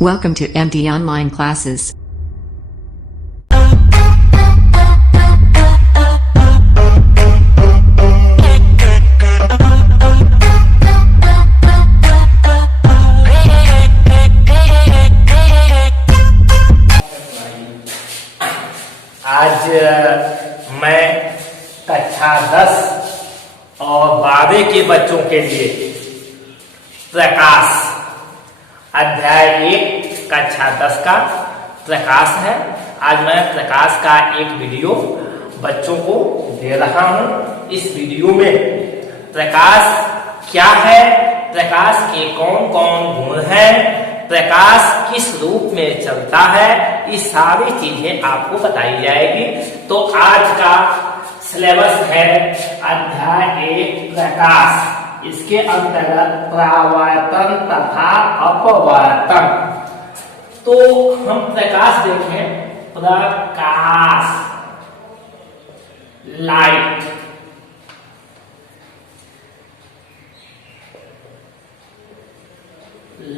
Welcome to MD Online Classes. आज मैं कक्षा 10 और 12 के बच्चों के लिए प्रकाश अध्याय 1 कक्षा 10 का प्रकाश है। आज मैं प्रकाश का एक वीडियो बच्चों को दे रहा हूं। इस वीडियो में प्रकाश क्या है, प्रकाश के कौन कौन गुण हैं, प्रकाश किस रूप में चलता है, ये सारी चीजें आपको बताई जाएगी। तो आज का सिलेबस है अध्याय 1 प्रकाश। इसके अंतर्गत परावर्तन तथा अपवर्तन। तो हम प्रकाश देखें, प्रकाश लाइट,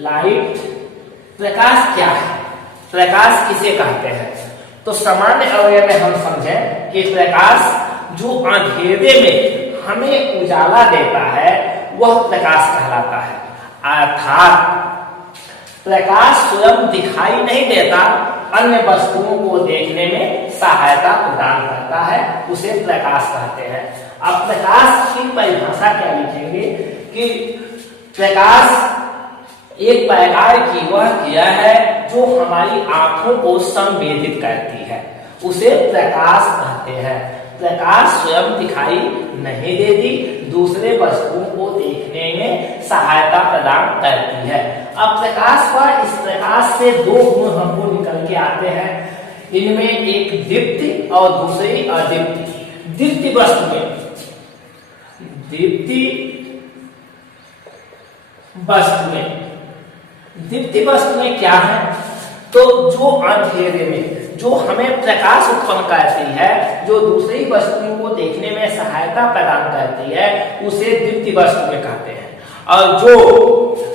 लाइट प्रकाश क्या है, प्रकाश किसे कहते हैं। तो सामान्य अवयव में हम समझें कि प्रकाश जो अंधेरे में हमें उजाला देता है वह प्रकाश कहलाता है। अर्थात प्रकाश स्वयं दिखाई नहीं देता, अन्य वस्तुओं को देखने में सहायता प्रदान करता है, उसे प्रकाश कहते हैं। अब प्रकाश की परिभाषा क्या लिखेंगे कि प्रकाश एक प्रकार की वह क्रिया है जो हमारी आंखों को संवेदित करती है, उसे प्रकाश कहते हैं। प्रकाश स्वयं दिखाई नहीं देती, दूसरे वस्तुओं को देखने में सहायता प्रदान करती है। अब प्रकाश पर इस प्रकाश से दो गुण हमको निकल के आते हैं। इनमें एक दीप्ति और दूसरी अदीप्ति। दीप्ति वस्तु में, दीप्ति वस्तु में, दीप्ति वस्तु में क्या है, तो जो अंधेरे में जो हमें प्रकाश उत्पन्न करती है, जो दूसरी वस्तुओं को देखने में सहायता प्रदान करती है, उसे दीप्ति वस्तु में कहते हैं। और जो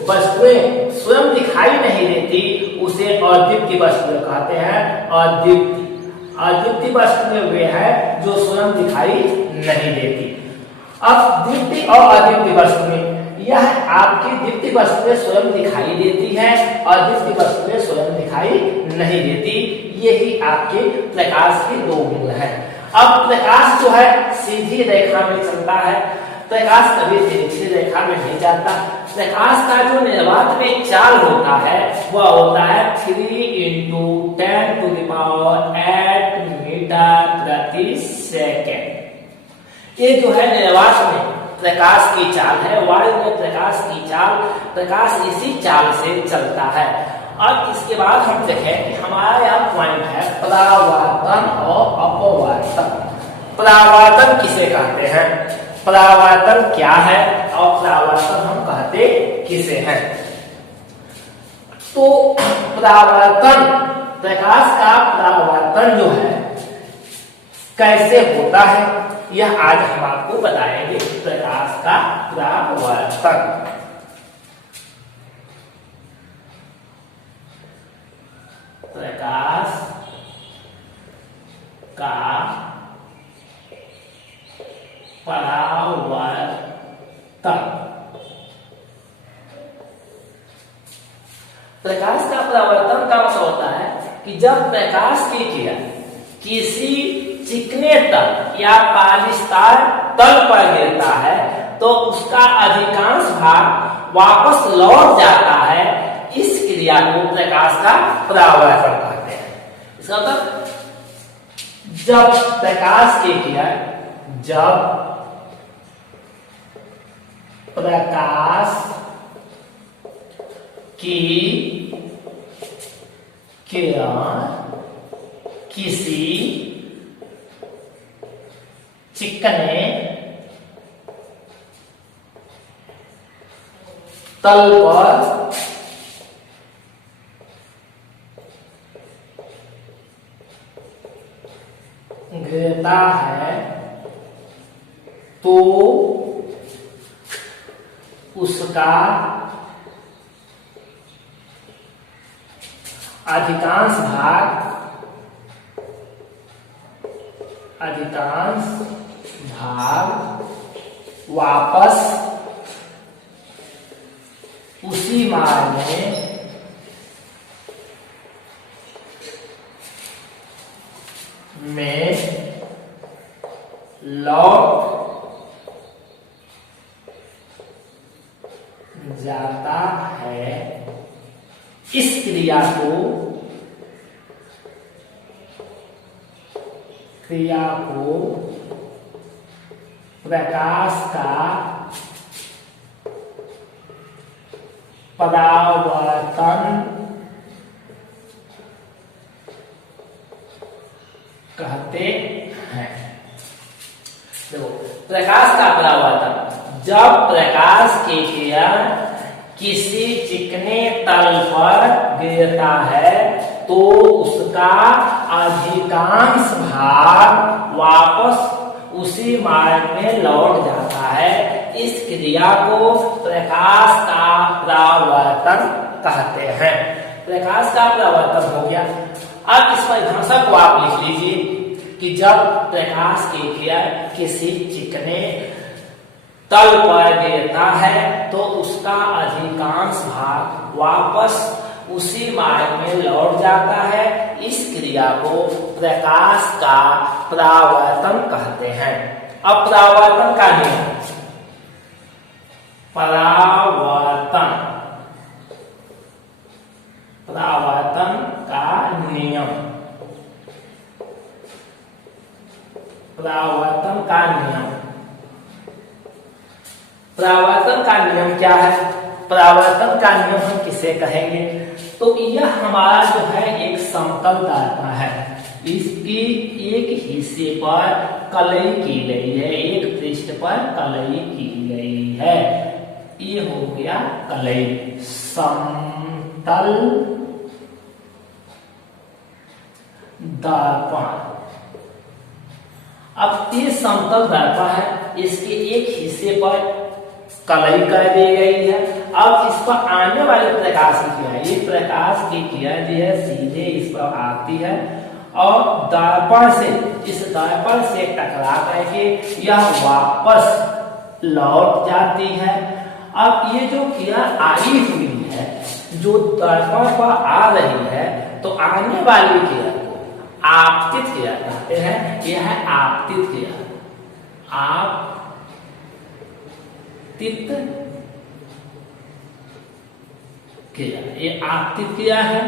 वस्तुएं स्वयं दिखाई नहीं देती उसे अदीप्ति वस्तु कहते हैं। अदीप्ति वस्तु में वे है जो स्वयं दिखाई नहीं देती। अब दीप्ति और अदीप्ति वस्तु में यह आपकी दीप्ति वस्तुएं स्वयं दिखाई देती है और अदीप्ति वस्तुएं स्वयं दिखाई नहीं देती। यही आपके प्रकाश के दो गुण हैं। अब प्रकाश जो है सीधी रेखा में चलता है, प्रकाश कभी तिरछी रेखा में नहीं जाता। प्रकाश का जो निर्वात में चाल होता है वह होता है 3 × 10⁸ मीटर प्रति सेकेंड। ये जो है निर्वात में प्रकाश की चाल है, वायु में प्रकाश की चाल, प्रकाश इसी चाल से चलता है। अब इसके बाद हम देखें कि हमारा यहाँ पॉइंट है परावर्तन और अपवर्तन। परावर्तन किसे कहते हैं, परावर्तन क्या है और परावर्तन हम कहते किसे हैं। तो परावर्तन, प्रकाश का परावर्तन जो है कैसे होता है, यह आज हम आपको बताएंगे। प्रकाश का परावर्तन, प्रकाश का परावर्तन। प्रकाश का परावर्तन का मतलब होता है कि जब प्रकाश की किरण किसी चिकने तल या पॉलिशदार तल पर गिरता है तो उसका अधिकांश भाग वापस लौट जाता है। इस क्रिया को प्रकाश का परावर्तन कहते हैं। इसका मतलब जब प्रकाश की किरण, जब प्रकाश की किरण किसी चिकने तल पर गिरता है तो उसका अधिकांश भाग वापस उसी मार्ग में लौट जाता है। इस क्रिया को प्रकाश का परावर्तन कहते हैं। देखो, प्रकाश का परावर्तन, जब प्रकाश की किरण किसी चिकने तल पर गिरता है तो उसका अधिकांश भाग वापस उसी मार्ग में लौट जाता है। इस क्रिया को प्रकाश का परावर्तन कहते हैं। प्रकाश का परावर्तन हो गया। अब इस परिभाषा को आप लिख लीजिए कि जब प्रकाश की किरण किसी चिकने तल पर गिरता है तो उसका अधिकांश भाग वापस उसी मार्ग में लौट जाता है। इस क्रिया को प्रकाश का परावर्तन कहते हैं। अब परावर्तन का नियम, परावर्तन का नियम, परावर्तन का नियम क्या है? परावर्तन का नियम हम किसे कहेंगे? तो यह हमारा जो है एक समतल दर्पण है। इसकी एक हिस्से पर कलई की गई है, एक पृष्ठ पर कलई की गई है। ये हो गया कलई, समतल दर्पण। अब ये समतल दर्पण है, इसके एक हिस्से पर कलई कर दी गई है। अब इस पर आने वाले प्रकाश की किरण, ये प्रकाश की किरण जो है सीधे इस पर आती है और दर्पण से, इस दर्पण से टकरा करके यह वापस लौट जाती है। अब ये जो किरण आई हुई है, जो दर्पण पर आ रही है, तो आने वाली किरण को आपतित किरण कहते हैं। यह है आपतित किरण, आपतित किरण, ये आपतित किरण है।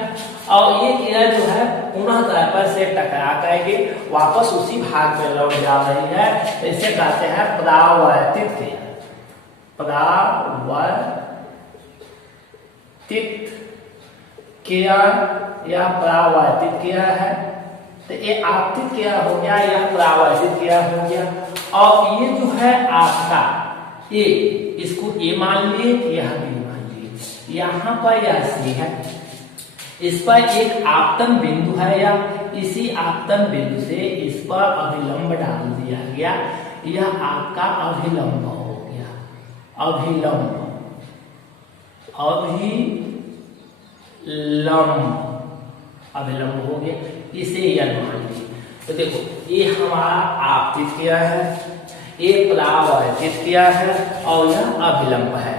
और ये किरण जो है पुनः दर्पण से टकरा करके वापस उसी भाग में लौट जा रही है। इसे कहते हैं परावर्तित किरण, परावर्तित किरण या परावर्तित किरण है। तो ये आपतित किरण हो गया, यह परावर्तित किरण हो गया। और ये जो है आपका ए, इसको ए मान लिए, यह बी मान लिए। यहाँ पर यह सी है, इस पर एक आपतन बिंदु है या इसी आपतन बिंदु से इस पर अभिलंब डाल दिया गया। यह आपका अभिलंब हो गया, अभिलंब हो गया, इसे यह मान लीजिए। तो देखो, ये हमारा आपतित किया है, ये परावर्तित किया है और यह अभिलंब है।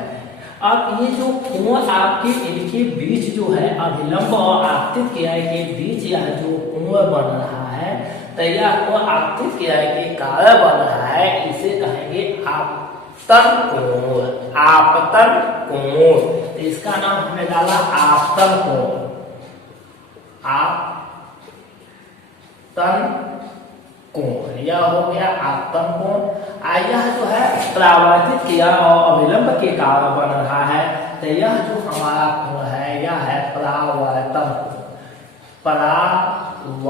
अब ये जो कोण आपके इनके बीच जो है, अभिलंब और आपतित किया के बीच यह जो कोण बन रहा है, तो यह कोण आपतित किया के कारण बन रहा है। इसे कहेंगे आपतन कोण, आपतन कोण। तो इसका नाम हमने डाला आपतन कोण, आपतन कोण। यह हो गया आपतन कोण। यह जो है परावर्तित किया और अभिलंब के कारण बन रहा है, तो यह जो हमारा कोण है, यह है परावर्तन, परावर्तन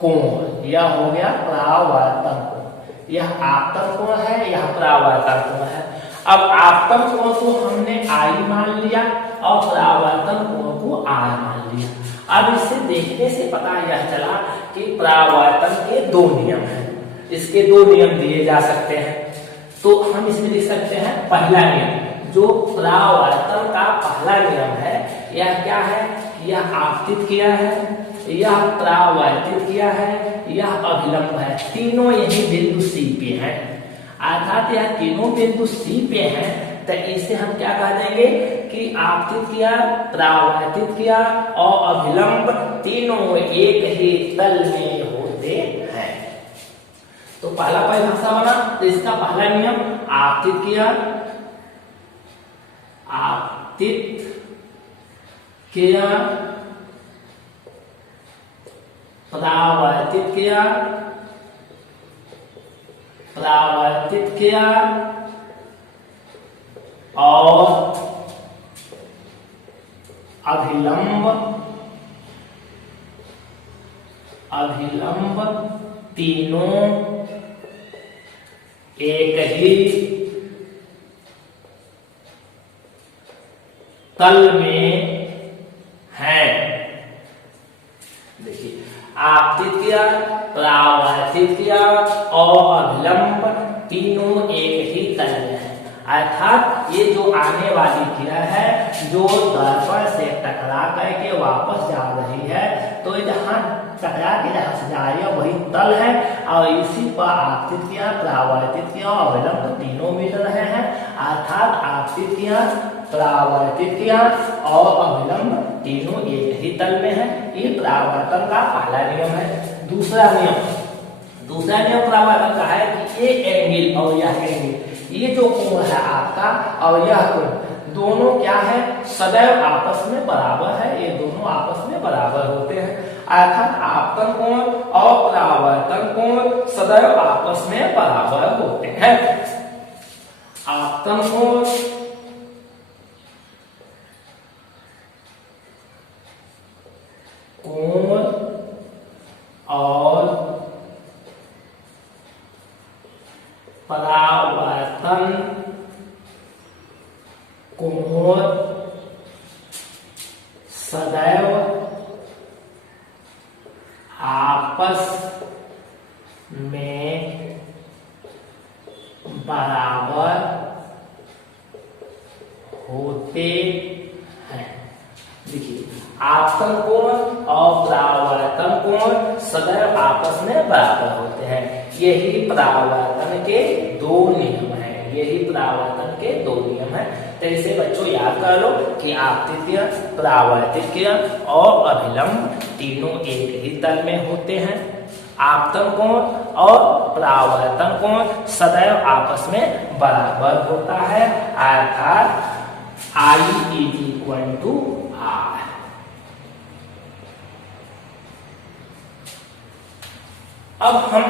कोण। यह हो गया परावर्तन कोण। यह आपतन कोण है, यह परावर्तन कोण है। अब आपतन कोण को हमने आई मान लिया और परावर्तन कोण को आर मान लिया। अब इसे देखने से पता यह चला कि परावर्तन के दो नियम हैं। इसके दो नियम दिए जा सकते हैं। तो हम इसमें लिख सकते हैं, पहला नियम जो परावर्तन का पहला नियम है यह क्या है, यह आपतित क्रिया है, यह परावर्तित क्रिया है, यह अभिलंब है। तीनों यही बिंदु सी पे हैं, अर्थात यह तीनों बिंदु सी पे हैं। तो इसे हम क्या कह देंगे कि आपतित क्रिया, परावर्तित क्रिया और अभिलंब तीनों एक ही तल में होते हैं। तो पहला परिभाषा बना, तो इसका पहला नियम आपतित क्रिया, आपतित क्रिया, परावर्तित क्रिया, परावर्तित क्रिया और अभिलंब, अभिलंब तीनों एक ही तल में है। देखिए, आपतित क्रिया, परावर्तित क्रिया और अभिलंब तीनों एक ही तल में है, अर्थात ये जो आने वाली क्रिया है जो दर्पण से टकरा करके वापस जा रही है, तो जहां टकरा के जहां से जा रही है वही तल है और इसी पर आपतित क्रिया, परावर्तित क्रिया और अभिलंब तीनों मिल रहे हैं, अर्थात आपतित क्रिया, परावर्तित क्रिया और अभिलंब तीनों एक ही तल में है। ये परावर्तन का पहला नियम है। दूसरा नियम परावर्तन का है कि ये एंगल और यह एंगल, ये जो कोण है आपका और यह कोण, दोनों क्या है, सदैव आपस में बराबर है। ये दोनों आपस में बराबर होते हैं, अर्थात आपतन कोण और परावर्तन कोण सदैव आपस में बराबर होते हैं। आपतन कोण और परावर्तन कोण सदैव आपस में बराबर होते हैं। देखिए, आपतन कोण और परावर्तन कोण सदैव आपस में बराबर होते हैं। यही परावर्तन के दो नियम हैं, यही परावर्तन के दो नियम हैं। तो इसे बच्चों याद कर लो कि आपतित क्रिया, परावर्तित क्रिया और अभिलंब तीनों एक ही तल में होते हैं। आपतन कोण और परावर्तन कोण सदैव आपस में बराबर होता है, अर्थात I = R। अब हम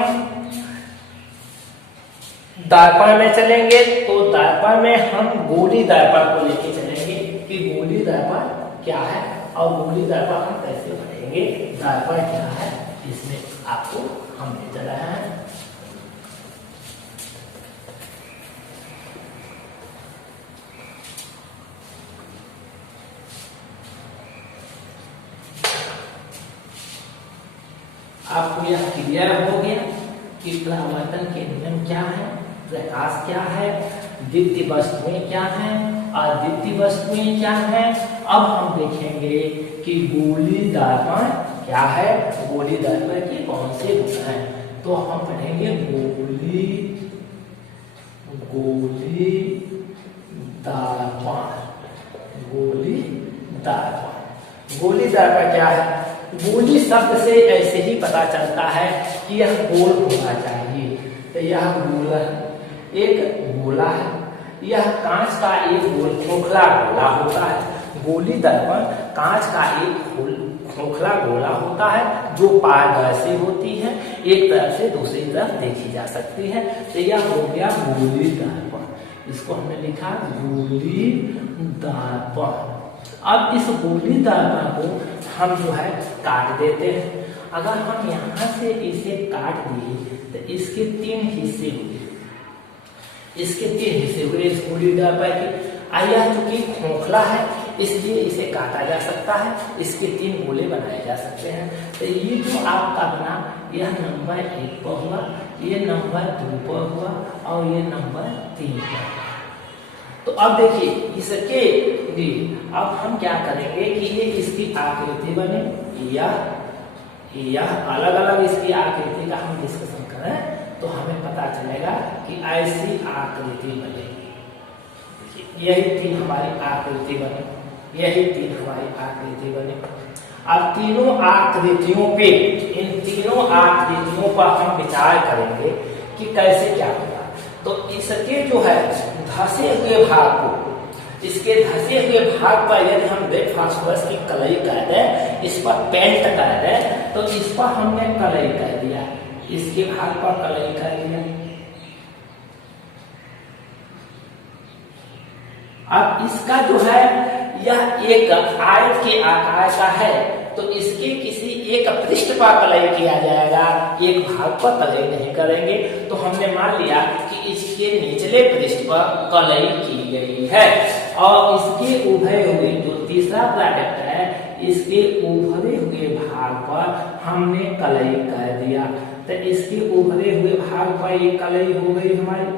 दर्पण में चलेंगे, तो दर्पण में हम गोली दर्पण को लेके चलेंगे कि गोली दर्पण क्या है और गोली दर्पण हम कैसे बनाएंगे, दर्पण क्या है, इसमें आपको हम ले चल रहे हैं। आपको यह क्लियर हो गया कि परावर्तन के नियम क्या है, प्रकाश क्या है, द्वितीय वस्तुएं क्या हैं, अद्वितीय वस्तुएं क्या हैं। अब हम देखेंगे कि गोली दर्पण क्या है, गोली दर्पण के कौन से गुण हैं। तो हम पढ़ेंगे गोली दर्पण। गोली दर्पण, गोली दर्पण क्या है? गोली शब्द से ऐसे ही पता चलता है कि यह गोल होना चाहिए। तो यह गोला एक गोला है, यह कांच का एक गोल खोखला गोला होता है। गोली दर्पण कांच का एक खोखला गोला होता है जो पारदर्शी होती है, एक तरफ से दूसरी तरफ देखी जा सकती है। तो यह हो गया गोली दर्पण, इसको हमने लिखा गोली दर्पण। अब इस गोली दर्पण को हम जो है काट देते हैं। अगर हम यहाँ से इसे काट दिए तो इसके तीन हिस्से हुए, इसके तीन हिस्से हुए इस गोली दर्पण के। यह चूंकि खोखला है इसलिए इसे काटा जा सकता है, इसके तीन गोले बनाए जा सकते हैं। तो ये जो आपका बना, यह नंबर 1 पर हुआ, ये नंबर 2 पर हुआ और ये नंबर 3 पर। तो अब देखिए इसके लिए अब हम क्या करेंगे कि ये इसकी आकृति बने या अलग अलग इसकी आकृति का हम डिस्कशन करें तो हमें पता चलेगा कि ऐसी आकृति बनेगी। यही तीन हमारी आकृति बने, यही तीन हमारी आकृति बने। अब तीनों आकृतियों पे, इन तीनों आकृतियों पर हम विचार करेंगे कि कैसे क्या होगा। तो इसके जो है धसे हुए भाग को, इसके धसे हुए भाग पर यदि हम रेड फास्फोरस की कलई कर दें, इस पर पेंट कर दें, तो इस पर हमने कलई कर दिया, इसके भाग पर कलई कर दिया। अब इसका जो है यह एक आयत के आकार का है, तो इसके किसी एक पृष्ठ पर कलई किया जाएगा, एक भाग पर कलई नहीं करेंगे। तो हमने मान लिया कि इसके निचले पृष्ठ पर कलई की गई है और इसके उभरे हुए जो तीसरा प्रोडक्ट है, इसके उभरे हुए भाग पर हमने कलई कर दिया। तो इसके उभरे हुए भाग पर ये कलई हो गई हमारी।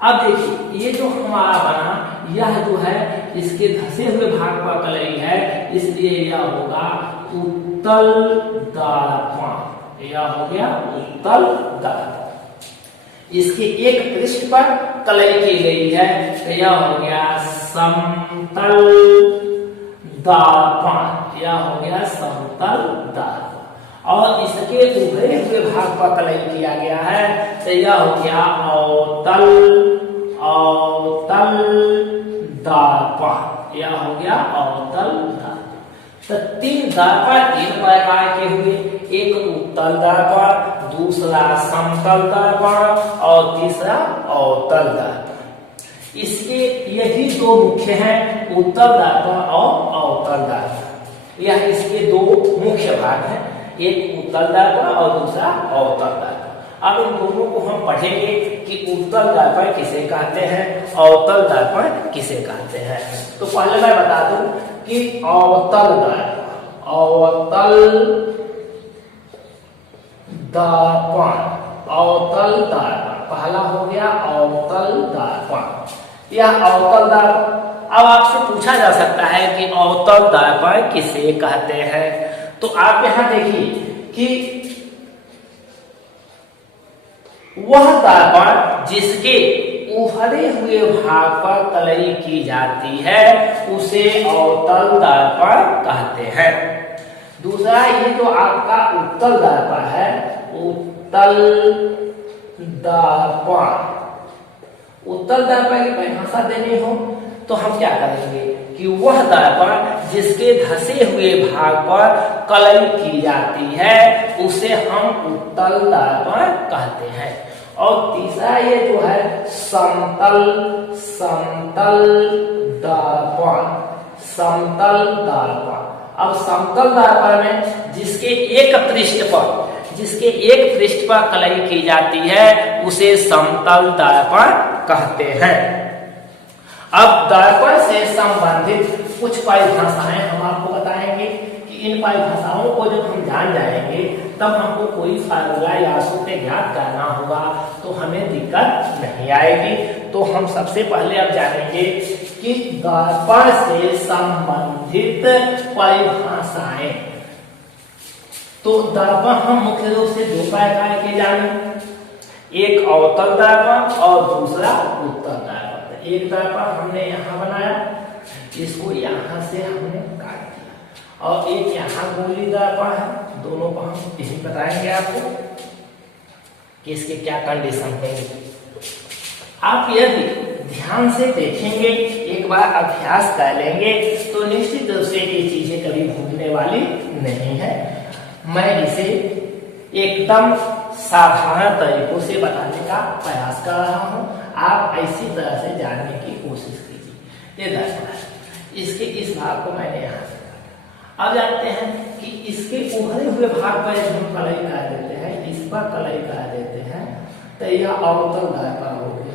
अब देखिए ये जो हमारा बना, यह जो है इसके धसे हुए भाग पर कलई है, इसलिए यह होगा उत्तल दर्पण। यह हो गया उत्तल दर्पण। इसके एक पृष्ठ पर कलई की गई है, तो यह हो गया समतल दर्पण। यह हो गया समतल दर्पण। और इसके उभरे हुए भाग पर कलई किया गया है, तो यह हो गया अवतल दर्पण। यह हो गया अवतल दर्पण। तो तीन दर्पण तीन प्रकार के हुए, एक उत्तल दर्पण, दूसरा समतल दर्पण और तीसरा अवतल दर्पण। इसके यही दो मुख्य हैं, उत्तल दर्पण और अवतल दर्पण। यह इसके दो मुख्य भाग हैं, एक उत्तल दर्पण और दूसरा अवतल दर्पण। अब इन दोनों को हम पढ़ेंगे कि उत्तल दर्पण किसे कहते हैं, अवतल दर्पण किसे कहते हैं। तो पहले मैं बता दूं कि अवतल दर्पण, अवतल दर्पण, अवतल दर्पण पहला हो गया अवतल दर्पण। यह अवतल दर्पण। अब आपसे पूछा जा सकता है कि अवतल दर्पण किसे कहते हैं। तो आप यहां देखिए कि वह दर्पण जिसके उभरे हुए भाग पर कलई की जाती है उसे अवतल दर्पण कहते हैं। दूसरा ये जो आपका उत्तल दर्पण है, उत्तल दर्पण, उत्तल दर्पण की परिभाषा देनी हो तो हम क्या करेंगे कि वह दर्पण जिसके धसे हुए भाग पर कलई की जाती है उसे हम उत्तल दर्पण कहते हैं। और तीसरा ये जो है समतल दर्पण, समतल दर्पण। अब समतल दर्पण में जिसके एक पृष्ठ पर कलई की जाती है उसे समतल दर्पण कहते हैं। अब दर्पण से संबंधित कुछ परिभाषाएं हम आपको बताएंगे कि इन परिभाषाओं को जब हम जान जाएंगे तब हमको कोई फार्मूला या सूत्र ज्ञात करना होगा तो हमें दिक्कत नहीं आएगी। तो हम सबसे पहले अब जानेंगे कि दर्पण से संबंधित परिभाषाएं। तो दर्पण हम मुख्य रूप से दो प्रकार के जाने, एक अवतल दर्पण और दूसरा उत्तल दर्पण। एक दर्पण हमने यहाँ बनाया, इसको यहाँ से हमने काट दिया, और एक यहाँ गोली दर्पण है। दोनों को हम यही बताएंगे आपको कि इसके क्या कंडीशन है। आप यदि ध्यान से देखेंगे, एक बार अभ्यास कर लेंगे तो निश्चित रूप से ये चीजें कभी भूलने वाली नहीं है। मैं इसे एकदम साधारण तरीकों से बताने का प्रयास कर रहा हूं, आप ऐसी तरह से जानने की कोशिश कीजिए। ये दर्पण है, इसके इस भाग को मैंने यहाँ से काटा। अब जानते हैं कि इसके उभरे हुए भाग पर हम कलई कर देते हैं, इस पर कलई कर देते हैं, तो यह अवतल दर्पण हो गया।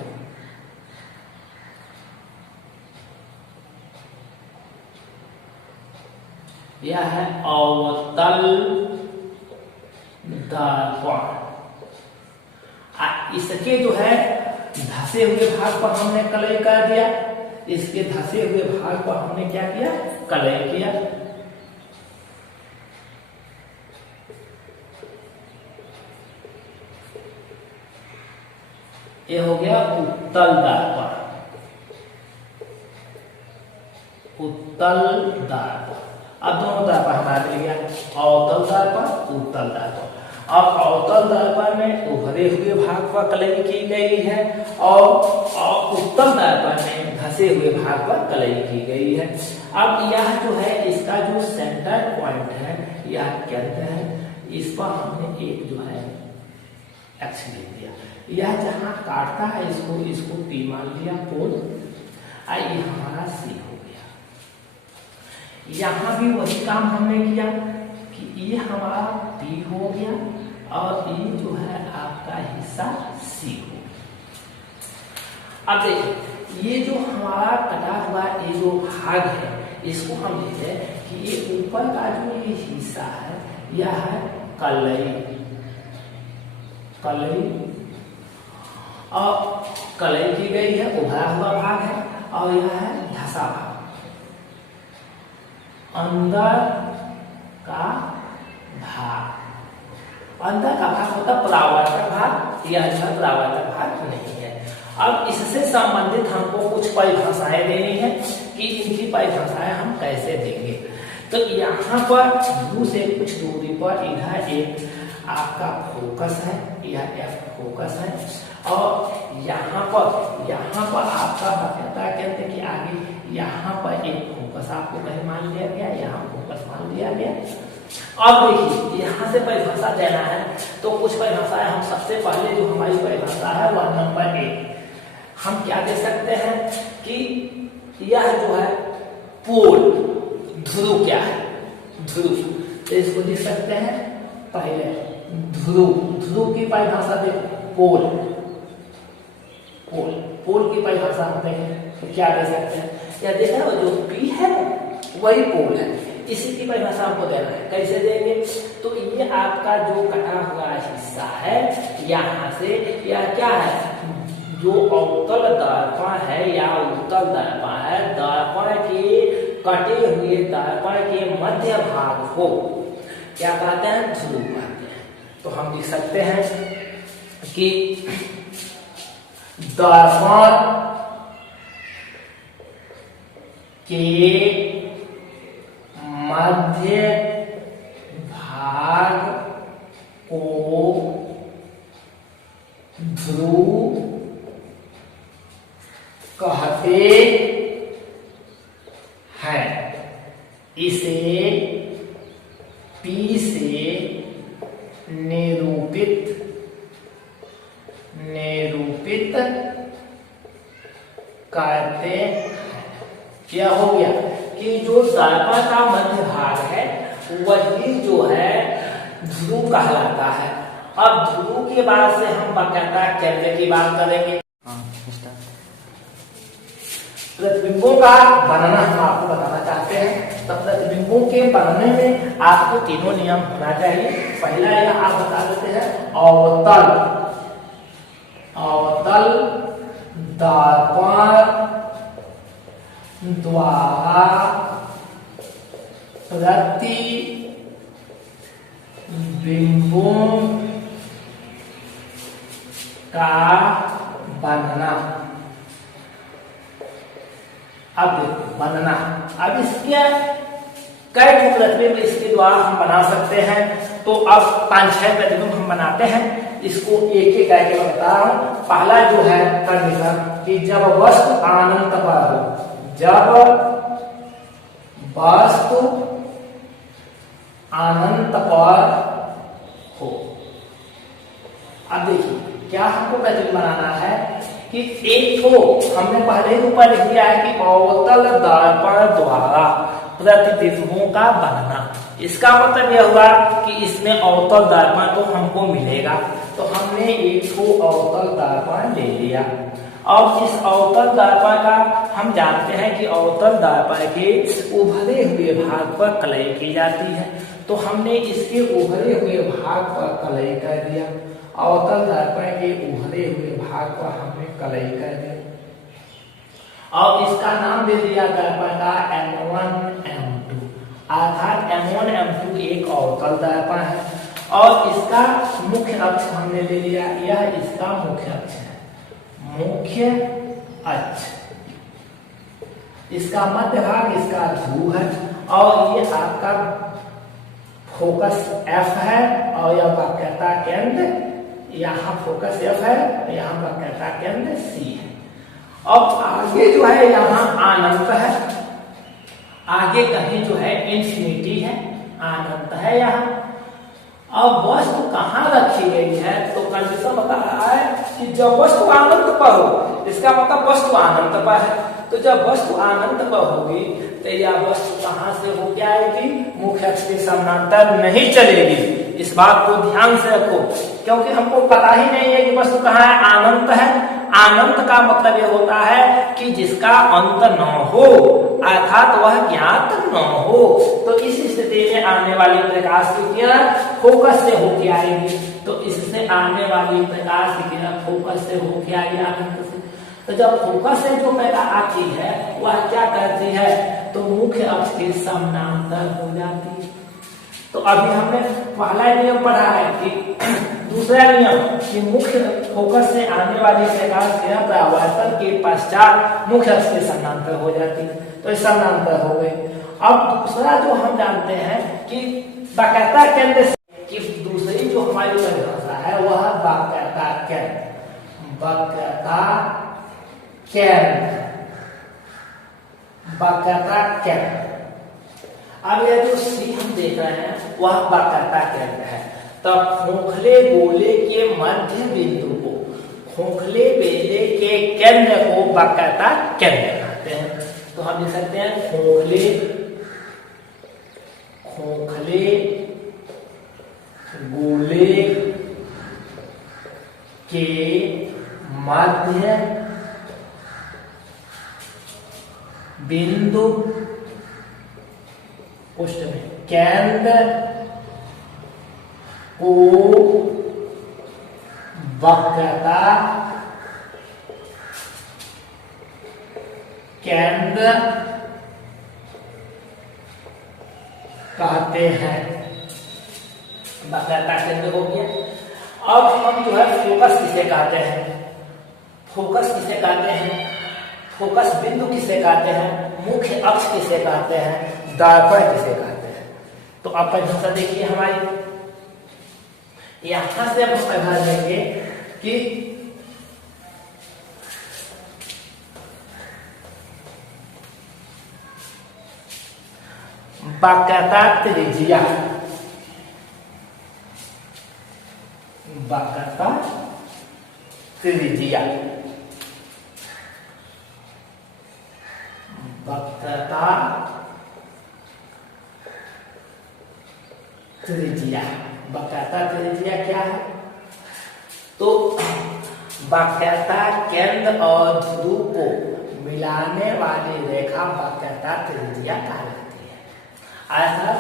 यह है अवतल दर्पण। इसके जो है धसे हुए भाग पर हमने कलई कर दिया, इसके धसे हुए भाग पर हमने क्या किया, कलई किया। ये हो गया उत्तल दर्पण, उत्तल दर्पण। अब दोनों दर्पण हमारे मिल गया, अवतल दर्पण, उत्तल दर्पण। अब अवतल दर्पण में उभरे हुए भाग पर कलई की गई है और उत्तल दर्पण में धसे हुए भाग पर कलई की गई है। अब यह जो है इसका जो सेंटर पॉइंट है, यह केंद्र है, इस पर हमने एक जो है एक्स लिख दिया। यह जहां काटता है इसको P मान लिया, पोल, ये हमारा C हो गया। यहां भी वही काम हमने किया कि ये हमारा P हो गया और ये जो है आपका हिस्सा C हो गया। अब देखिए ये जो हमारा कटा हुआ ये जो भाग है, इसको हम लेते हैं कि ये ऊपर का जो ये हिस्सा है यह है कलई, कलई, और कलई की गई है, उभरा हुआ भाग है, और यह है धसा भाग। अंदर का भाग, अंदर का भाग होता परावर्तक भाग, यह जो परावर्तक भाग नहीं है। अब इससे संबंधित हमको कुछ परिभाषाएं देनी है कि इनकी परिभाषाएं हम कैसे देंगे। तो यहाँ पर U से कुछ दूरी पर इधर एक आपका फोकस है, यह F फोकस है, और यहाँ पर आपका बकायदा कहते हैं कि आगे यहाँ पर एक फोकस आपको कहीं मान लिया गया, यहाँ फोकस मान लिया गया। अब देखिए यहाँ से परिभाषा देना है, तो कुछ परिभाषाएं हम सबसे पहले जो हमारी परिभाषा है वह नंबर 1 हम क्या दे सकते हैं कि यह जो है पोल, ध्रुव क्या है, ध्रुव, तो इसको लिख सकते हैं पहले ध्रुव, ध्रुव की परिभाषा देखो पोल, पोल, पोल की परिभाषा हम देखें तो क्या दे सकते हैं, या देखा जो P है वही पोल है, इसी की परिभाषा हमको देना है। कैसे देंगे, तो ये आपका जो कटा हुआ हिस्सा है यहाँ से, यह क्या है, जो अवतल दर्पण है या उत्तल दर्पण है, दर्पण के कटे हुए दर्पण के मध्य भाग को क्या कहते हैं, ध्रुव कहते हैं। तो हम लिख सकते हैं कि दर्पण के मध्य भाग को ध्रुव कहते हैं। इसे P से निरूपित करते हैं। क्या हो गया कि जो दर्पण का मध्य भाग है वही जो है ध्रुव कहलाता है। अब ध्रुव के बाद से हम बकायदा केंद्र की बात करेंगे। प्रतिबिंबों का बनना हम आपको बताना चाहते हैं। तो प्रतिबिंबों के बनने में आपको तीनों नियम होना चाहिए। पहला यह आप बता देते हैं, अवतल, अवतल दर्पण द्वारा प्रतिबिंबों का बनना। अब बनना, अब इसके कई प्रतिबिंब इसके द्वारा हम बना सकते हैं। तो अब 5-6 प्रतिबिंब हम बनाते हैं, इसको एक एक करके मैं बता रहा हूं। पहला जो है कंडीशन कि जब वस्तु अनंत पर हो, जब वस्तु अनंत पर हो। अब देखिए क्या हमको प्रतिबिंब बनाना है कि एक तो हमने पहले ही ऊपर लिख दिया है कि अवतल दर्पण द्वारा प्रतिबिंबों का बनना। इसका मतलब यह हुआ कि इसमें अवतल दर्पण तो हमको मिलेगा, तो हमने एक तो अवतल दर्पण ले लिया। अब इस अवतल दर्पण का हम जानते हैं कि अवतल दर्पण के उभरे हुए भाग पर कलई की जाती है, तो हमने इसके उभरे हुए भाग पर कलई कर दिया। अवतल दर्पण के उभरे हुए भाग पर हमने कलई कर दी और इसका नाम दे दिया दर्पण का M1 M2, अर्थात M1 M2 एक अवतल दर्पण है और इसका मुख्य अक्ष हमने ले लिया, यह इसका मुख्य अक्ष है, मुख्य अक्ष। इसका मध्य भाग इसका ध्रुव है और ये आपका फोकस F है और यह वक्रता केंद्र, यहाँ फोकस F है, यहाँ वक्रता केंद्र C है। अब आगे जो है यहाँ अनंत है, आगे कहीं जो है इंफिनिटी है, अनंत है यहाँ। अब वस्तु कहाँ रखी गई है, तो कंडीशन बता रहा है कि जब वस्तु अनंत पर हो, इसका मतलब वस्तु अनंत पर है, तो जब वस्तु अनंत पर होगी तो यह वस्तु कहाँ से होकर आएगी, मुख्य अक्ष के समानांतर नहीं चलेगी। इस बात को ध्यान से रखो, क्योंकि हमको पता ही नहीं है कि वस्तु कहाँ है, अनंत है। अनंत का मतलब यह होता है कि जिसका अंत न हो, अर्थात वह ज्ञात न हो। तो इस स्थिति में आने वाली प्रकाश की किरण फोकस से होकर आएगी, तो इससे आने वाली प्रकाश की किरण फोकस से होकर आएगी, अनंत से। तो जब फोकस से जो पैदा आती है वह क्या करती है, तो मुख्य अक्ष के समानांतर हो जाती है। तो अभी हमने पहला नियम पढ़ा है कि दूसरा नियम कि मुख्य फोकस से आने वाली प्रकाश किरण परावर्तन के पश्चात मुख्य अक्ष के समानांतर हो जाती है, तो ये समानांतर हो गई। अब दूसरा जो हम जानते हैं कि वक्रता केंद्र की दूसरी जो हमारी परिभाषा है वह वक्रता केंद्र, वक्रता केंद्र, वक्रता केंद्र। अब यह जो सी हम देख रहे हैं वह वक्रता केंद्र है। तब खोखले गोले के मध्य बिंदु को, खोखले बेले के केंद्र को वक्रता केंद्र कहते हैं। तो हम लिख सकते हैं खोखले गोले के मध्य बिंदु पुष्ट में केंद्र को वक्रता केंद्र कहते हैं, वक्रता केंद्र हो गया। अब हम जो है फोकस किसे कहते हैं, फोकस किसे कहते हैं, फोकस बिंदु किसे कहते हैं, मुख्य अक्ष किसे कहते हैं, दर्पण किसे कहते हैं। तो अब परिभाषा देखिए हमारी, यहां से हम परिभाषा देंगे कि वक्रता त्रिज्या, वक्रता त्रिज्या, वक्रता त्रिज्या, वक्रता त्रिज्या क्या है, तो वक्रता केंद्र और ध्रुव को मिलाने वाली रेखा वक्रता त्रिज्या कहलाती है। अर्थात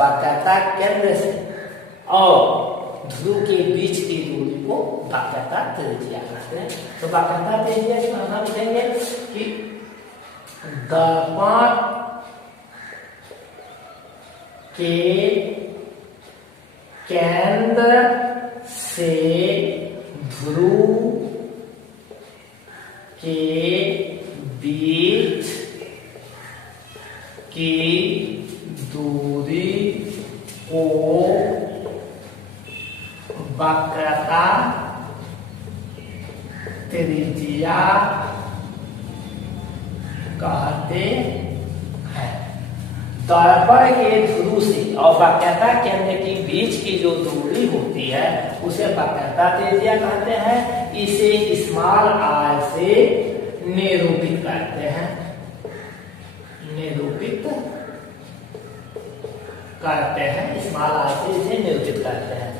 वक्रता केंद्र से और ध्रुव के बीच की दूरी को वक्रता त्रिज्या कहते हैं। तो वक्रता त्रिज्या की हम लिखेंगे कि दर्पण के केंद्र से ध्रुव के बीच की दूरी को वक्रता त्रिज्या कहते हैं। दर्पण के ध्रुव से और वक्रता केंद्र के बीच की जो दूरी होती है उसे वक्रता त्रिज्या कहते हैं। इसे स्मॉल आर से निरूपित करते हैं, निरूपित करते हैं, स्मॉल आर से इसे निरूपित करते हैं।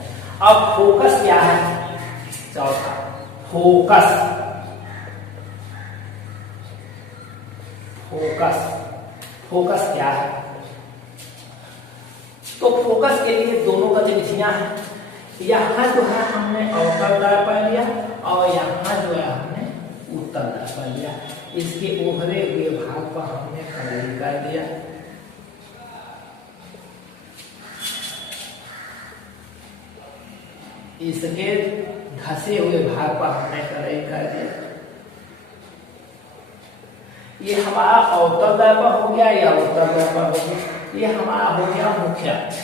अब फोकस क्या है, चौथा फोकस, फोकस, फोकस क्या है, तो फोकस के लिए दोनों गतिविधियां हैं। यहां जो है हमने अवतल दर्पण लिया और यहां जो है हमने उत्तरदायित्व लिया, इसके उभरे हुए भाग पर हमने कलई कर दिया, इसके धसे हुए भाग पर हमने कलई कर दिया। ये हमारा अवतरदायित्व हो गया या उत्तरदायित्व हो गया, ये हमारा हो गया मुख्य अक्ष,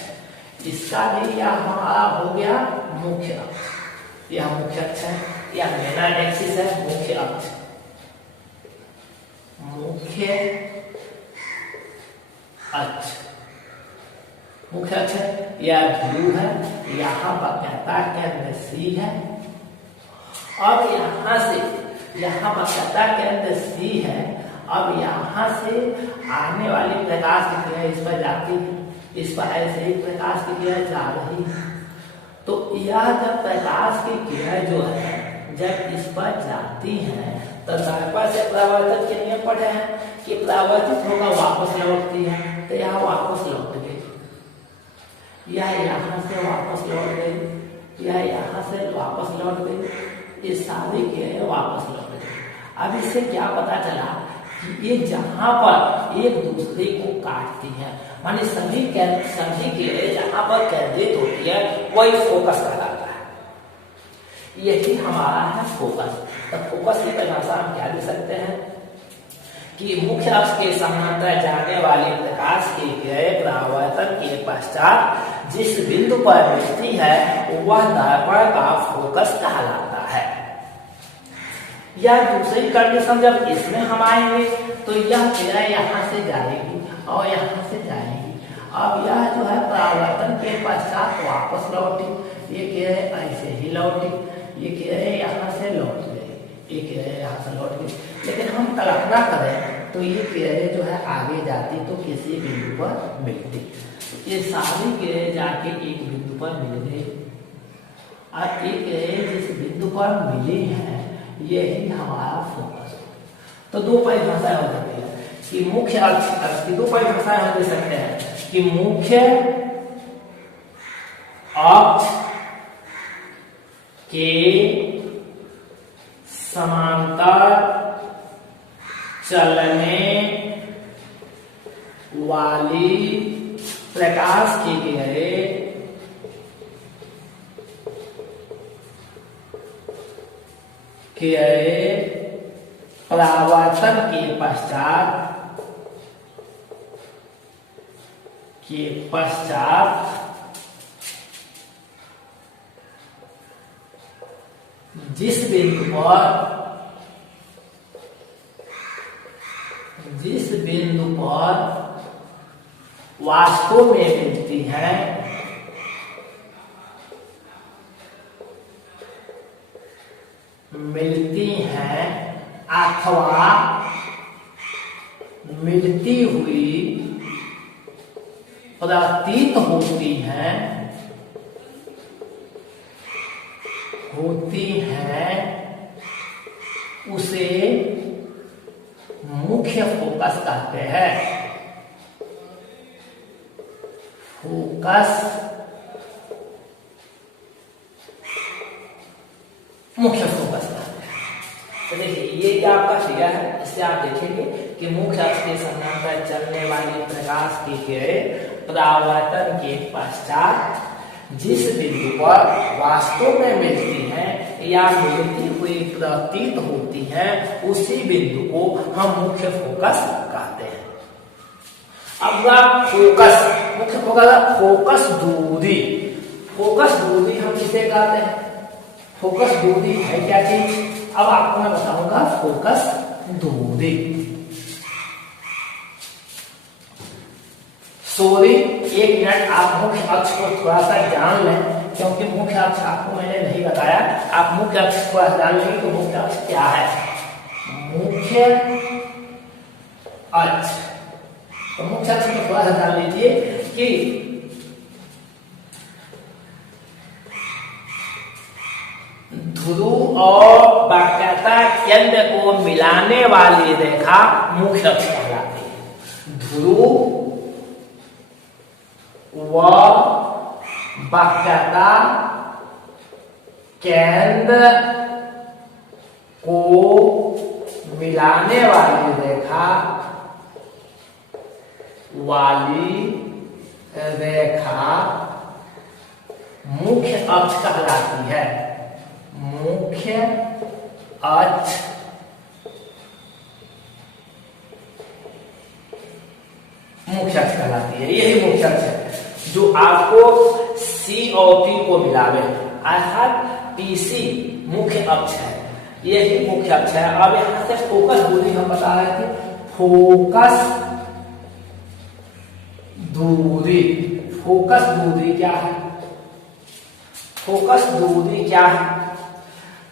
इसका भी यह हमारा हो गया मुख्य अक्ष, यह मुख्य अक्ष है, यह मेन एक्सिस है, मुख्य अक्ष, मुख्य अक्ष, मुख्य अक्ष है, यह ध्रुव है, यहाँ पर कहता केंद्र C है, अब यहाँ से यहाँ पर कहता केंद्र C है, अब यहाँ से आने वाली प्रकाश की किरण इस पर जाती है, इस पर ऐसे ही प्रकाश की किरण जा रही है, तो यह जब प्रकाश की किरण जो है जब इस पर जाती है तो दर्पण से परावर्तन के नियम पढ़े हैं कि परावर्तित होकर वापस लौटती है, तो यह वापस लौट गई, यह यहाँ से वापस लौट गई, यह यहाँ से वापस लौट गई, ये सारी किरणें वापस लौट गई। अब इससे क्या पता चला कि ये जहाँ पर एक दूसरे को काटती है, माने सभी किरणें जहाँ पर केंद्रित होती है वही फोकस कहलाता है, यही हमारा है फोकस। तो फोकस की परिभाषा हम क्या दे सकते हैं कि मुख्य अक्ष के समानांतर जाने वाली प्रकाश की किरणें परावर्तन के पश्चात जिस बिंदु पर मिलती है वह दर्पण का फोकस कहलाता है। या दूसरी कंडीशन जब इसमें हम आएंगे तो यह किरण यहाँ से जाएगी और यहाँ से जाएगी, अब यह जो है परावर्तन के पश्चात वापस लौटी, ये किरण ऐसे ही लौटी, ये किरण यहाँ से लौट गई, ये किरण यहाँ से लौट गई, लेकिन हम कल्पना करें तो ये किरण जो है आगे जाती तो किसी बिंदु पर मिलती, ये सारी किरण जाके एक बिंदु पर मिल गई, और ये किरण जिस बिंदु पर मिली है यही हमारा फोकस। तो दो परिभाषाएं हो सकती है कि मुख्य अक्ष की दो परिभाषाएं हम दे सकते हैं कि मुख्य अक्ष के समांतर चलने वाली प्रकाश की किरणें परावर्तन के पश्चात जिस बिंदु पर वास्तव में मिलती है अथवा मिलती हुई प्रतीत होती हैं उसे मुख्य फोकस कहते हैं। फोकस मुख्य फोकस कहते हैं। तो देखिए ये आपका क्रिया है, इससे आप देखेंगे कि मुख्य अक्ष के समानांतर चलने वाली प्रकाश की किरणें परावर्तन के पश्चात जिस बिंदु पर वास्तव में मिलती हैं या मिलती हुई प्रतीत होती हैं उसी बिंदु को हम मुख्य फोकस कहते हैं। अब फोकस मुख्य फोकस दूरी हम किसे कहते हैं? फोकस दूरी है क्या चीज? अब आपको मैं बताऊंगा फोकस दूरी। सॉरी, एक मिनट, आप मुख्य अक्ष को थोड़ा सा जान लें, क्योंकि मुख्य अक्ष आपको मैंने नहीं बताया। आप मुख्य अक्ष को जान लेंगे तो मुख्य अक्ष क्या है। मुख्य अक्ष, तो मुख्य अक्ष को थोड़ा सा जान लीजिए कि ध्रुव और वक्रता केंद्र को मिलाने वाली रेखा मुख्य अक्ष कहलाती है। ध्रुव व वक्रता केंद्र को मिलाने वाली रेखा मुख्य अक्ष कहलाती है। मुख्य अक्ष कहलाती है। यही मुख्य अक्ष है जो आपको सी और पी को मिलावे, अर्थात पीसी मुख्य अक्ष है, यही मुख्य अक्ष है। अब यहां से फोकस दूरी हम बता रहे थे, फोकस दूरी क्या है? फोकस दूरी क्या है?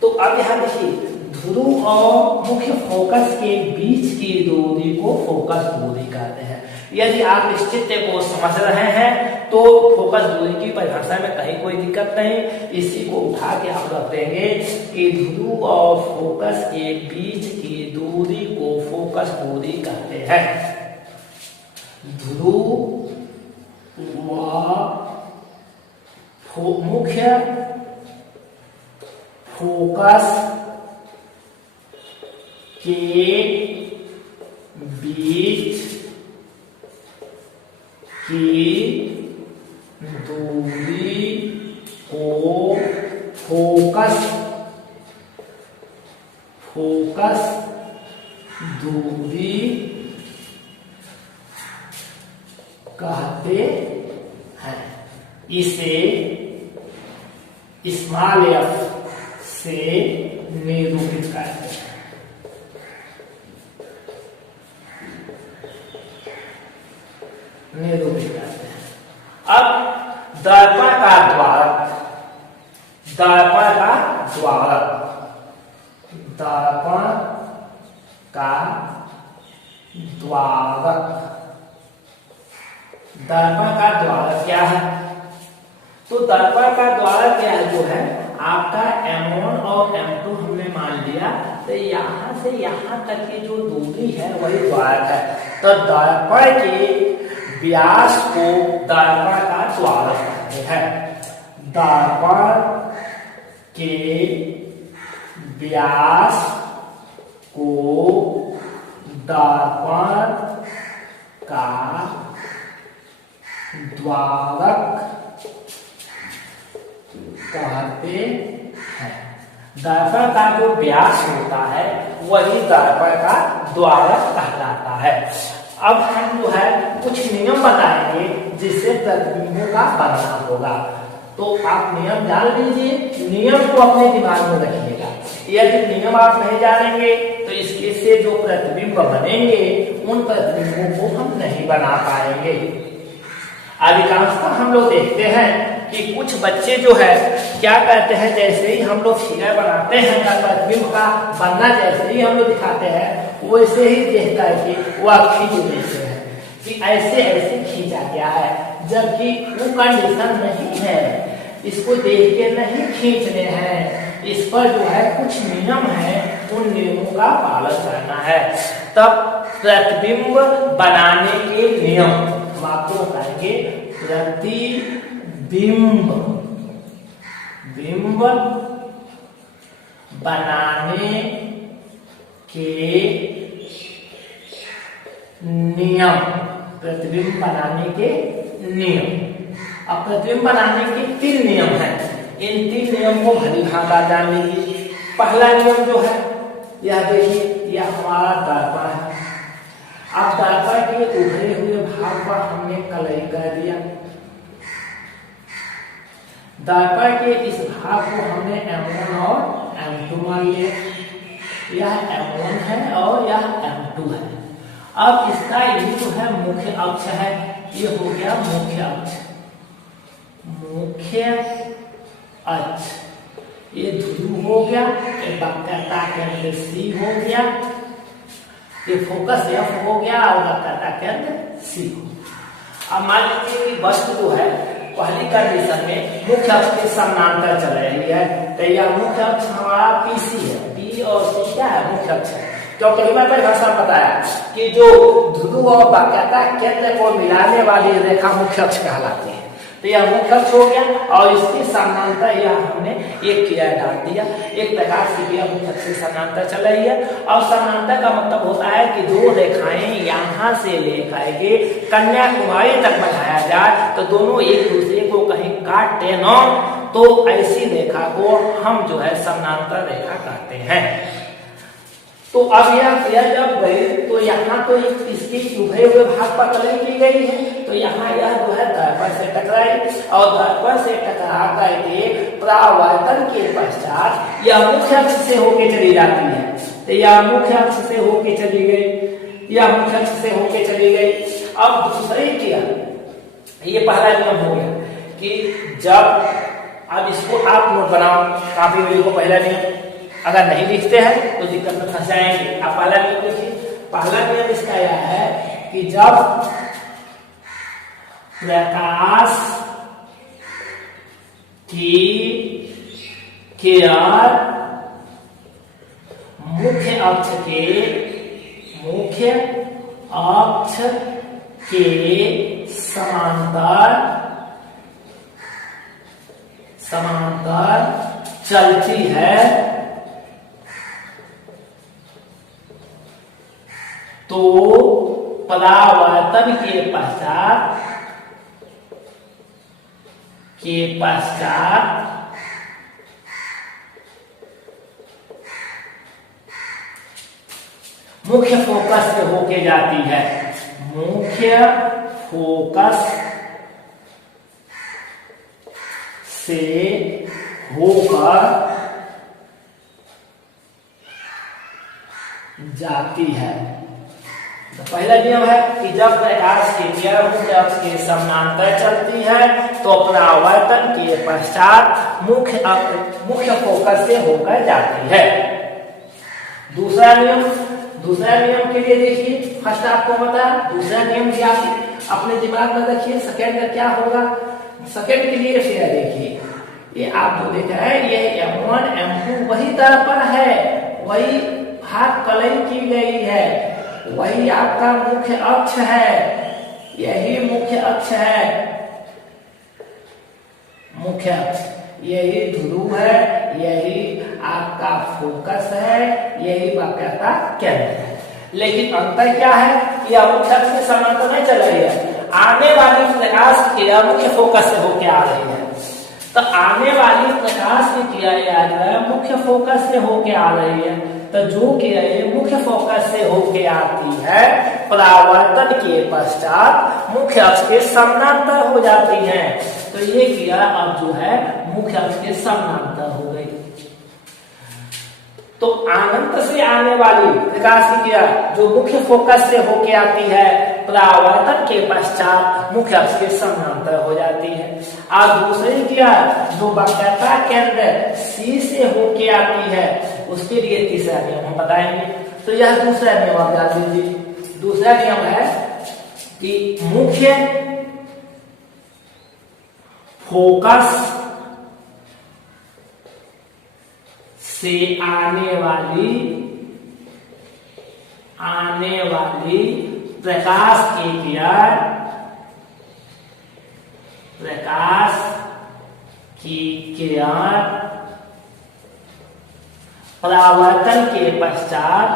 तो अब यहां देखिए, ध्रुव और मुख्य फोकस के बीच की दूरी को फोकस दूरी कहते हैं। यदि आप इस चित्र को समझ रहे हैं तो फोकस दूरी की परिभाषा में कहीं कोई दिक्कत नहीं, इसी को उठा के आप रख देंगे कि ध्रुव और फोकस के बीच की दूरी को फोकस दूरी कहते हैं। ध्रुव मुख्य फोकस के बीच की दूरी को फोकस दूरी कहते हैं। इसे स्मॉल एफ से निरूपित करते हैं। अब दर्पण का द्वारक, दर्पण का द्वारक क्या है? तो दर्पण का द्वारक क्या है? जो है आपका M1 और M2 हमने मान लिया, तो यहां से यहां तक की जो दूरी है वही द्वारक है। तो दर्पण के व्यास को दर्पण का द्वारक कहते हैं। दर्पण के व्यास को दर्पण का द्वारक कहते हैं। दर्पण का जो व्यास होता है वही दर्पण का द्वारक कहलाता है। अब हम जो है कुछ नियम बताएंगे जिससे प्रतिबिंबों का बनना होगा। तो आप नियम जान लीजिए, नियम को अपने दिमाग में रखिएगा। यदि नियम आप नहीं जानेंगे तो इसके से जो प्रतिबिंब बनेंगे उन प्रतिबिंबों को हम नहीं बना पाएंगे। अधिकांशतः हम लोग देखते हैं कि कुछ बच्चे जो है क्या कहते हैं, जैसे ही हम लोग फिगर बनाते हैं या प्रतिबिंब का बनना जैसे ही हम लोग दिखाते हैं वैसे ही देखता है कि वह खींच देते हैं कि ऐसे ऐसे खींचा गया है, जबकि वो कंडीशन नहीं है, इसको देख के नहीं खींचने हैं। इस पर जो है कुछ नियम है, उन नियमों का पालन करना है। तब प्रतिबिंब बनाने के नियम हम आपको बताएंगे। प्रतिबिंब बनाने के नियम, प्रतिबिंब बनाने के नियम। अब प्रतिबिंब बनाने के 3 नियम हैं। इन 3 नियम को भली भांति जान लीजिए। पहला नियम जो है यह देखिए, यह हमारा दर्पण है। अब दर्पण के उभरे हुए भाग पर हमने कलई कर दिया। दर्पण के इस भाग को हमने M1 और M2 मान लिया। यह M1 है और यह M2 है। अब इसका ये जो है मुख्य अक्ष है, ये हो गया मुख्य अक्ष। मुख्य अक्ष ये ध्रुव हो गया, ये वक्रता केंद्र C हो गया, ये फोकस F हो गया और वक्रता केंद्र C हो गया। अब मान लीजिए कि वस्तु जो है पहली कंडीशन में मुख्य अक्ष के समानांतर चल रही है, तो यह मुख्य अक्ष हमारा PC है। P और C क्या है? मुख्य अक्ष है। क्योंकि मैंने परिभाषा बताया कि जो ध्रुव और वक्रता केंद्र को मिलाने वाली रेखा मुख्य अक्ष कहलाती है। तो यह मुख्य अक्ष हो गया और इसकी समानांतर यह हमने एक किया डाल दिया। एक प्रकार से किया मुख्य अक्ष से समानांतर चल रही है। और समानांतर का मतलब होता है कि दो रेखाएं यहाँ से लेकर के कन्याकुमारी तक बढ़ाया जाए तो दोनों एक दूसरे को कहीं काटे न, तो ऐसी रेखा को हम जो है समानांतर रेखा कहते हैं। तो अब यह जब गई तो यहाँ तो इसकी उभरे हुए भाग पर कलई की गई है, तो यहाँ यह जो है दर्पण से टकराई और दर्पण से टकरा करके परावर्तन के पश्चात यह मुख्य अक्ष से होके चली जाती है। तो यह मुख्य अक्ष से होके चली गई, यह मुख्य अक्ष से होके चली गई। अब दूसरे किया, ये पहला नियम हो गया कि जब, अब इसको आप नोट बनाओ काफी वीडियो को, पहला नियम अगर नहीं लिखते हैं तो दिक्कत में फंस जाएंगे। आप पहला नियम लिखिए। पहला नियम इसका यह है कि जब प्रकाश की किरण मुख्य अक्ष के समांतर चलती है तो परावर्तन के पश्चात मुख्य फोकस से होके जाती है, मुख्य फोकस से होकर जाती है। तो पहला नियम है कि जब प्रकाश की किरण मुख्य अक्ष के समानांतर चलती है तो परावर्तन के पश्चात मुख्य फोकस से होकर जाती है। दूसरा नियम के लिए देखिए, फर्स्ट आपको बता, दूसरा नियम भी आप अपने दिमाग में रखिए। सेकेंड का क्या होगा, सेकेंड के लिए फिर देखिए, ये आप जो देख रहे हैं ये M1 M2 वही दर्पण है, वही भाग कलई की गई है, वही आपका मुख्य अक्ष है, यही मुख्य अक्ष है, मुख्य अक्ष यही ध्रुव है, यही आपका फोकस है, यही वक्रता केंद्र है। लेकिन अंतर क्या है कि यह मुख्य अक्ष के समांतर नहीं चल रही है, आने वाली प्रकाश की किरण मुख्य फोकस से होके आ रही है। तो आने वाली प्रकाश की किरण मुख्य फोकस से होके आ रही है, तो जो किरण मुख्य फोकस से होके आती है परावर्तन के पश्चात मुख्य अक्ष के समानांतर हो जाती है। तो ये किरण अब जो है मुख्य अक्ष के समानांतर हो गई। तो अनंत से आने वाली प्रकाश की किरण जो मुख्य फोकस से होके आती है परावर्तन के पश्चात मुख्य अक्ष के समानांतर हो जाती है। और दूसरी किरण जो वक्रता केंद्र C से होके आती है उसके लिए तीसरा नियम हम बताएंगे। तो यह दूसरा नियम आप जान लीजिए। दूसरा नियम है कि मुख्य फोकस से आने वाली प्रकाश की किरण परावर्तन के पश्चात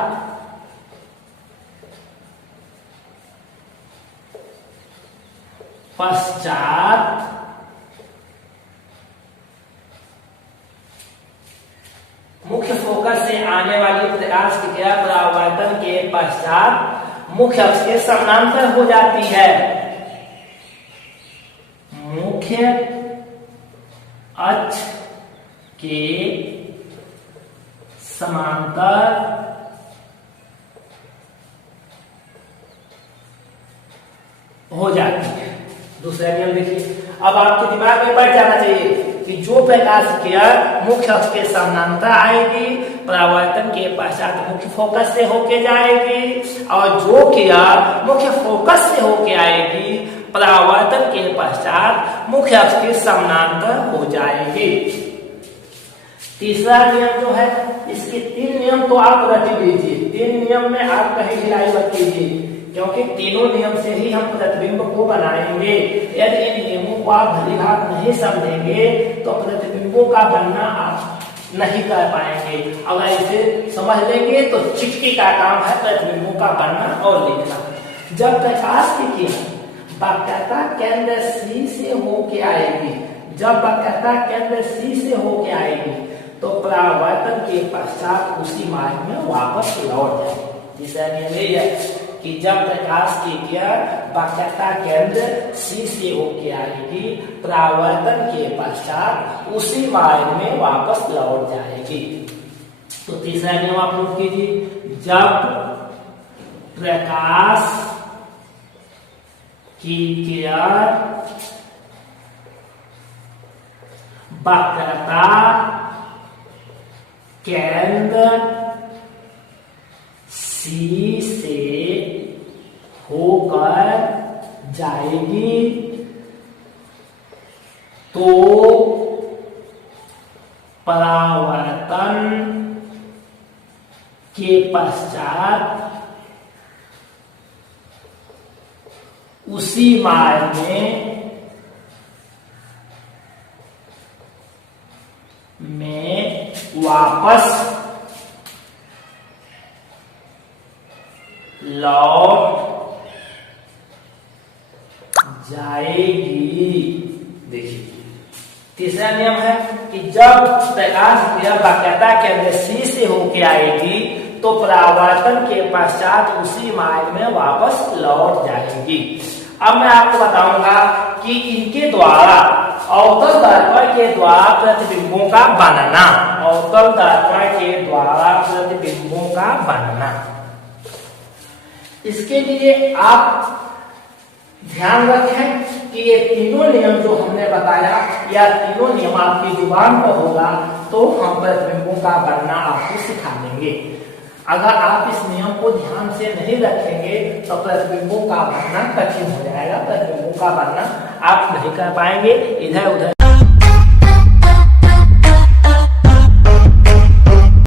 मुख्य फोकस से आने वाली प्रकाश की किरण परावर्तन के पश्चात मुख्य अक्ष के समानांतर हो जाती है। मुख्य अक्ष के समांतर हो जाती है। दूसरा नियम देखिए, अब आपके दिमाग में बैठ जाना चाहिए कि जो प्रकाश की किरण मुख्य अक्ष के समानांतर आएगी परावर्तन के पश्चात मुख्य फोकस से होके जाएगी, और जो किरण मुख्य फोकस से होके आएगी परावर्तन के पश्चात मुख्य अक्ष के समानांतर हो जाएगी। तीसरा नियम जो है, इसके तीन नियम तो आप रट लीजिए, तीन नियम में आप कहीं ढिलाई मत कीजिए क्योंकि तीनों नियम से ही हम प्रतिबिंब को बनाएंगे। यदि इन नियमों को आप भली भांति नहीं समझेंगे तो प्रतिबिंबों का बनना आप नहीं कर पाएंगे। अगर इसे समझ लेंगे तो चिटकी का काम है प्रतिबिंबों का बनना और लिखना। जब प्रकाश की किरण वक्रता केंद्र C से होके आएगी, जब वक्रता केंद्र C से होके आएगी तो परावर्तन के पश्चात उसी मार्ग में वापस लौट जाएगी। तीसरा नियम ये है कि जब प्रकाश की किरण वक्रता केंद्र C से होके आएगी, परावर्तन के पश्चात उसी मार्ग में वापस लौट जाएगी। तो तीसरा नियम आप नोट कीजिए, जब प्रकाश की किरण वक्रता केंद्र C से होकर जाएगी तो परावर्तन के पश्चात उसी मार्ग में वापस लौट जाएगी। देखिए तीसरा नियम है कि जब प्रकाश किरण वक्रता केंद्र C से होके आएगी तो परावर्तन के पश्चात उसी मार्ग में वापस लौट जाएगी। अब मैं आपको बताऊंगा कि इनके द्वारा अवतल दर्पण के द्वारा प्रतिबिंबों का बनना, अवतल दर्पण के द्वारा प्रतिबिंबों का बनना। इसके लिए आप ध्यान रखें कि ये तीनों नियम जो हमने बताया या तीनों नियम आपकी जुबान पर होगा तो हम प्रतिबिंबों का बनना आपको सिखा देंगे। अगर आप इस नियम को ध्यान से नहीं रखेंगे तो प्रतिबिंबों का बनना कठिन हो जाएगा, प्रतिबिंबों का बनना आप नहीं कर पाएंगे, इधर उधर